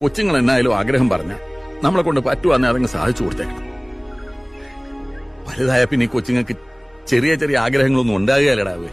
കൊച്ചുങ്ങൾ എന്നായാലും ആഗ്രഹം പറഞ്ഞ നമ്മളെ കൊണ്ട് പറ്റുവാന്നെ അതങ്ങ് സാധിച്ചു കൊടുത്തേക്കണം. വലുതായ പിന്നെ ഈ കൊച്ചുങ്ങൾക്ക് ചെറിയ ചെറിയ ആഗ്രഹങ്ങളൊന്നും ഉണ്ടാകുകയല്ലടാവേ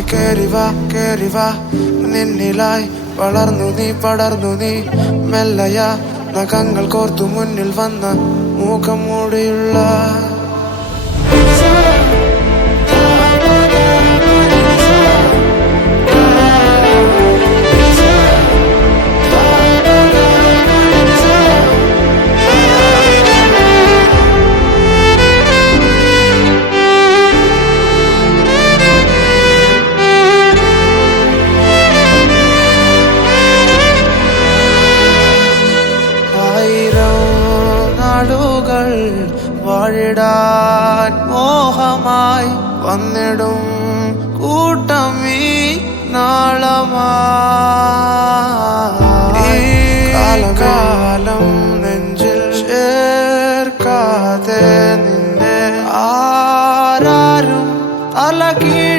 നീ കേറിവാ കേറിവാ നിന്നിലായി വളർന്നു നീ പടർന്നു നീ. മെല്ലയ നഖങ്ങൾ കോർത്തു മുന്നിൽ വന്ന മൂക്കം മൂടിയുള്ള വാഴിടാൻ മോഹമായി വന്നിടും കൂട്ടം ഈ നാളമായി നെഞ്ചിൽ ചേർക്കാതെ നിന്നെ ആരാരും അലകീ